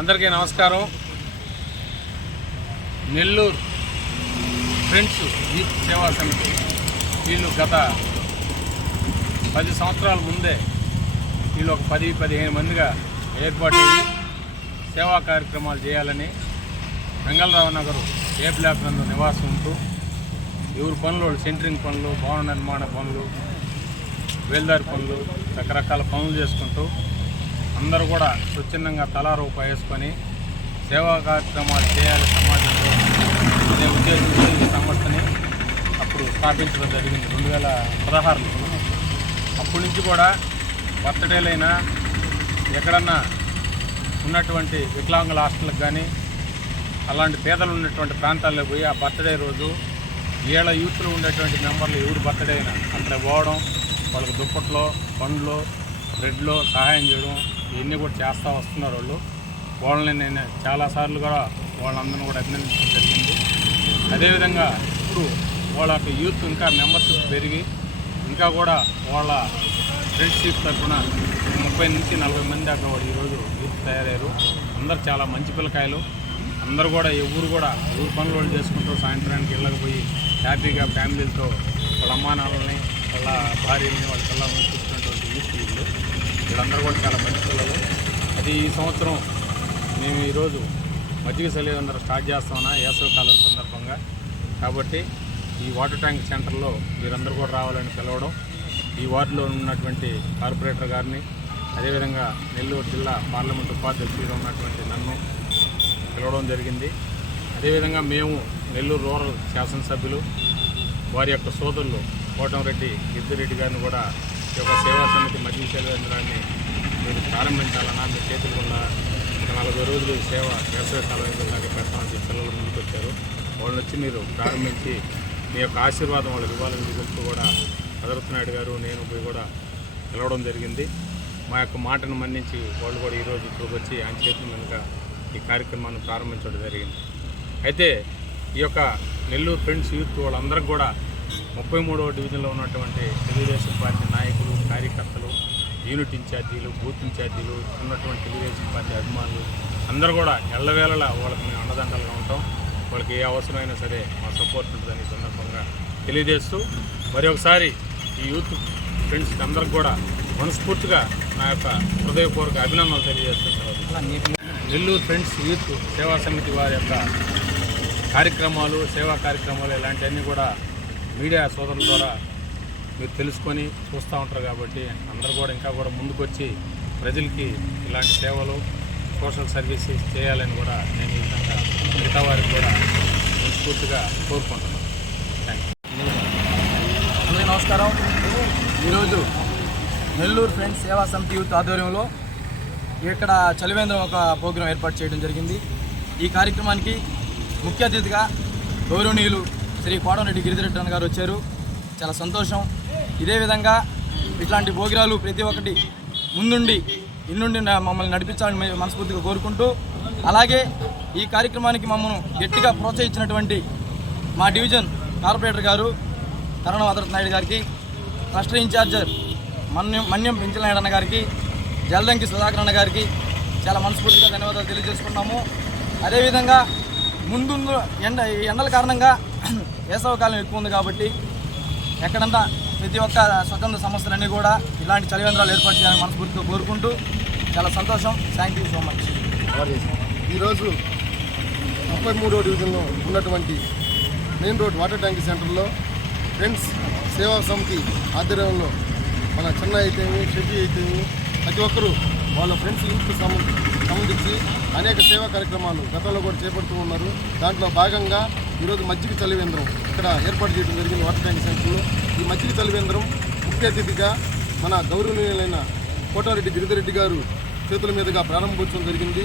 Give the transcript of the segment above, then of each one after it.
అందరికీ నమస్కారం. Nellore friends youth సేవా సమితి. వీళ్ళు గత పది సంవత్సరాల ముందే వీళ్ళు ఒక పది పదిహేను మందిగా ఏర్పాటయ్యి సేవా కార్యక్రమాలు చేయాలని వెంగళరావు నగరు ఏ బ్లాక్ నందు నివాసం ఉంటూ ఎవరి పనులు సెంటరింగ్ పనులు భవన నిర్మాణ పనులు వేల్దారి పనులు రకరకాల పనులు చేసుకుంటూ అందరూ కూడా స్వచ్ఛందంగా తలా రూపాయి వేసుకొని సేవా కార్యక్రమాలు చేయాలి సమాజంలో అనే ఉద్దేశంతో ఈ సంస్థని అప్పుడు స్థాపించడం జరిగింది. రెండు వేల పదహారులో. అప్పటి నుంచి కూడా బర్త్డేలైనా ఎక్కడన్నా ఉన్నటువంటి వికలాంగుల హాస్టల్కి కానీ అలాంటి పేదలు ఉన్నటువంటి ప్రాంతాల్లో పోయి ఆ బర్త్డే రోజు ఏళ్ళ యూత్లో ఉండేటువంటి మెంబర్లు ఎవరు బర్త్డే అయినా అంటే పోవడం వాళ్ళకి దుప్పట్లో పండ్లు బ్రెడ్లో సహాయం చేయడం ఇవన్నీ కూడా చేస్తూ వస్తున్నారు వాళ్ళు. వాళ్ళని నేను చాలాసార్లు కూడా వాళ్ళందరినీ కూడా అభినందించడం జరిగింది. అదేవిధంగా ఇప్పుడు వాళ్ళ యొక్క యూత్ ఇంకా మెంబర్షిప్ పెరిగి ఇంకా కూడా వాళ్ళ ఫ్రెండ్షిప్ తరఫున ముప్పై నుంచి నలభై మంది దాకా వాడు ఈరోజు యూత్ తయారయ్యారు. అందరు చాలా మంచి పిల్లకాయలు. అందరూ కూడా ఎవరు కూడా ఊరు పనులు వాళ్ళు చేసుకుంటూ సాయంత్రానికి వెళ్ళకపోయి హ్యాపీగా ఫ్యామిలీతో వాళ్ళ అమ్మా నాన్నల్ని వాళ్ళ భార్యని వాళ్ళ పిల్లల్ని చూస్తున్నటువంటి యూత్ వీళ్ళు వీళ్ళందరూ కూడా చాలా మంచి పిల్లలు. అది ఈ సంవత్సరం మేము ఈరోజు మజ్జిగ సెలవు స్టార్ట్ చేస్తామన్నా వేసవి కాలం సందర్భంగా. కాబట్టి ఈ వాటర్ ట్యాంక్ సెంటర్లో మీరందరూ కూడా రావాలని పిలవడం ఈ వార్డులో ఉన్నటువంటి కార్పొరేటర్ గారిని అదేవిధంగా నెల్లూరు జిల్లా పార్లమెంట్ ఉపాధ్యక్షుడిగా ఉన్నటువంటి నన్ను పిలవడం జరిగింది. అదేవిధంగా మేము నెల్లూరు రూరల్ శాసనసభ్యులు వారి యొక్క సోదరులు కోటంరెడ్డి గిద్దిరెడ్డి గారిని కూడా ఈ యొక్క సేవా సమితి మధ్య కేంద్రాన్ని మీరు ప్రారంభించాలన్నా మీ చేతులు ఉన్న నలభై రోజులు సేవ వ్యవసాయ కాలం పెట్టాలని పిల్లలు ముందుకు వచ్చారు వాళ్ళని వచ్చి మీరు ప్రారంభించి మీ యొక్క ఆశీర్వాదం వాళ్ళకి ఇవ్వాలని చెప్తూ కూడా నాయుడు గారు నేను పోయి కూడా పిలవడం జరిగింది. మా యొక్క మాటను మన్నించి వాళ్ళు కూడా ఈరోజు ఇక్కడికి వచ్చి ఆయన చేతుల మీదుగా ఈ కార్యక్రమాన్ని ప్రారంభించడం జరిగింది. అయితే ఈ యొక్క నెల్లూరు ఫ్రెండ్స్ యూత్ వాళ్ళందరికీ కూడా ముప్పై మూడవ డివిజన్లో ఉన్నటువంటి తెలుగుదేశం పార్టీ నాయకులు కార్యకర్తలు యూనిట్ ఇన్ఛార్జీలు బూత్ ఇన్ఛార్జీలు ఉన్నటువంటి తెలుగుదేశం పార్టీ అభిమానులు అందరూ కూడా ఎల్లవేళలా వాళ్ళకి మేము అండదండలుగా ఉంటాం. వాళ్ళకి ఏ అవసరమైనా సరే మా సపోర్ట్ ఉంటుందని సందర్భంగా తెలియజేస్తూ మరి ఒకసారి ఈ యూత్ ఫ్రెండ్స్ అందరికి కూడా మనస్ఫూర్తిగా నా యొక్క హృదయపూర్వక అభినందనలు తెలియజేస్తూ నెల్లూరు ఫ్రెండ్స్ యూత్ సేవా సమితి వారి యొక్క కార్యక్రమాలు సేవా కార్యక్రమాలు ఇలాంటివన్నీ కూడా మీడియా సోదరుల ద్వారా మీరు తెలుసుకొని చూస్తూ ఉంటారు కాబట్టి అందరూ కూడా ఇంకా కూడా ముందుకొచ్చి ప్రజలకి ఇలాంటి సేవలు సోషల్ సర్వీసెస్ చేయాలని కూడా నేను ఈ విధంగా మిగతా వారికి కూడా మనస్ఫూర్తిగా కోరుకుంటున్నాను. థ్యాంక్ యూ అందరికీ నమస్కారం. ఈరోజు నెల్లూరు ఫ్రెండ్స్ సేవా సమితి యూత్ ఆధ్వర్యంలో ఇక్కడ చలివేంద్రం ఒక ప్రోగ్రాం ఏర్పాటు చేయడం జరిగింది. ఈ కార్యక్రమానికి ముఖ్య అతిథిగా గౌరవనీయులు శ్రీ కోటంరెడ్డి గిరిజరెడ్డి అన్న గారు వచ్చారు. చాలా సంతోషం. ఇదే విధంగా ఇట్లాంటి భోగిరాలు ప్రతి ఒక్కటి ముందుండి ఇన్నుండి మమ్మల్ని నడిపించాలని మనస్ఫూర్తిగా కోరుకుంటూ అలాగే ఈ కార్యక్రమానికి మమ్మల్ని గట్టిగా ప్రోత్సహించినటువంటి మా డివిజన్ కార్పొరేటర్ గారు కరుణ వదరత్ నాయుడు గారికి ట్రస్ట్ ఇన్ఛార్జర్ మన్యం మన్యం పెంచలనాయుడు అన్న గారికి జలదంకి సుధాకర్ అన్న గారికి చాలా మనస్ఫూర్తిగా ధన్యవాదాలు తెలియజేసుకున్నాము అదేవిధంగా ముందు ఎండ ఈ ఎండల కారణంగా వేసవకాలం ఎక్కువ ఉంది కాబట్టి ఎక్కడంతా ప్రతి ఒక్క స్వతంత్ర సంస్థలన్నీ కూడా ఇలాంటి చలివేంద్రాలు ఏర్పాటు చేయాలని మనస్ఫూర్తిగా కోరుకుంటూ చాలా సంతోషం. థ్యాంక్ యూ సో మచ్ ఈరోజు ముప్పై మూడో డివిజన్లో ఉన్నటువంటి మెయిన్ రోడ్ వాటర్ ట్యాంక్ సెంటర్లో ఫ్రెండ్స్ సేవా సమితి ఆధ్వర్యంలో మన చెన్నై అయితేమి షెడ్డి అయితేమి ప్రతి ఒక్కరూ వాళ్ళ ఫ్రెండ్స్ లింక్ సంబంధించి అనేక సేవా కార్యక్రమాలు గతంలో కూడా చేపడుతూ ఉన్నారు. దాంట్లో భాగంగా ఈరోజు మజ్జిగ చలివేంద్రం ఇక్కడ ఏర్పాటు చేయడం జరిగింది వాటర్ ట్యాంక్ సెంటర్లో. ఈ మజ్జిగ చలివేంద్రం ముఖ్య అతిథిగా మన గౌరవనీయులైన కోటారెడ్డి గిరిధరెడ్డి గారు చేతుల మీదుగా ప్రారంభోత్సవం జరిగింది.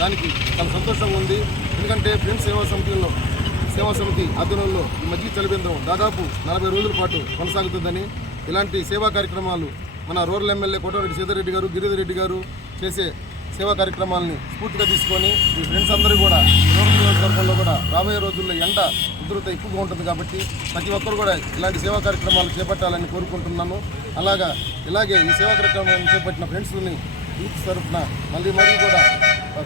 దానికి చాలా సంతోషంగా ఉంది. ఎందుకంటే ఫ్రెండ్స్ సేవా సమితిలో సేవా సమితి ఆధ్వర్యంలో ఈ మజ్జిగ చలివేంద్రం దాదాపు నలభై రోజుల పాటు కొనసాగుతుందని ఇలాంటి సేవా కార్యక్రమాలు మన రూరల్ ఎమ్మెల్యే కోటారెడ్డి సీతారెడ్డి గారు గిరిధర్ రెడ్డి గారు చేసే సేవా కార్యక్రమాలని స్ఫూర్తిగా తీసుకొని మీ ఫ్రెండ్స్ అందరూ కూడా రూరల్ నియోజకవర్గంలో కూడా రాబోయే రోజుల్లో ఎండ ఉధృత ఎక్కువగా ఉంటుంది కాబట్టి ప్రతి ఒక్కరు కూడా ఇలాంటి సేవా కార్యక్రమాలు చేపట్టాలని కోరుకుంటున్నాను. అలాగా ఇలాగే ఈ సేవా కార్యక్రమాలను చేపట్టిన ఫ్రెండ్స్ని యూత్ తరఫున మళ్ళీ మరీ కూడా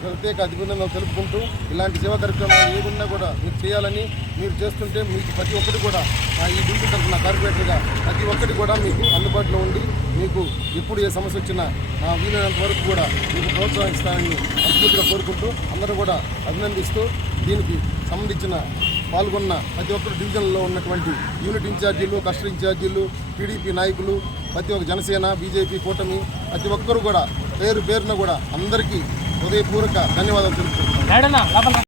ప్రత్యేక అభినందనలు తెలుపుకుంటూ ఇలాంటి సేవా కార్యక్రమాలు ఏదున్నా కూడా మీరు చేయాలని మీరు చేస్తుంటే మీకు ప్రతి ఒక్కటి కూడా మా ఈ డివిజన్ తరఫున కార్పొరేటర్గా ప్రతి ఒక్కటి కూడా మీకు అందుబాటులో ఉండి మీకు ఎప్పుడు ఏ సమస్య వచ్చినా నా వీలైనంత వరకు కూడా మీకు ప్రోత్సహిస్తానని అద్భుతంగా కోరుకుంటూ అందరూ కూడా అభినందిస్తూ దీనికి సంబంధించిన పాల్గొన్న ప్రతి ఒక్కరు డివిజన్లో ఉన్నటువంటి యూనిట్ ఇన్ఛార్జీలు కస్టర్ ఇన్ఛార్జీలు టీడీపీ నాయకులు ప్రతి ఒక్క జనసేన బీజేపీ కూటమి ప్రతి ఒక్కరు కూడా పేరు పేరున కూడా అందరికీ హృదయపూర్వక ధన్యవాదాలు తెలుపుతున్నాను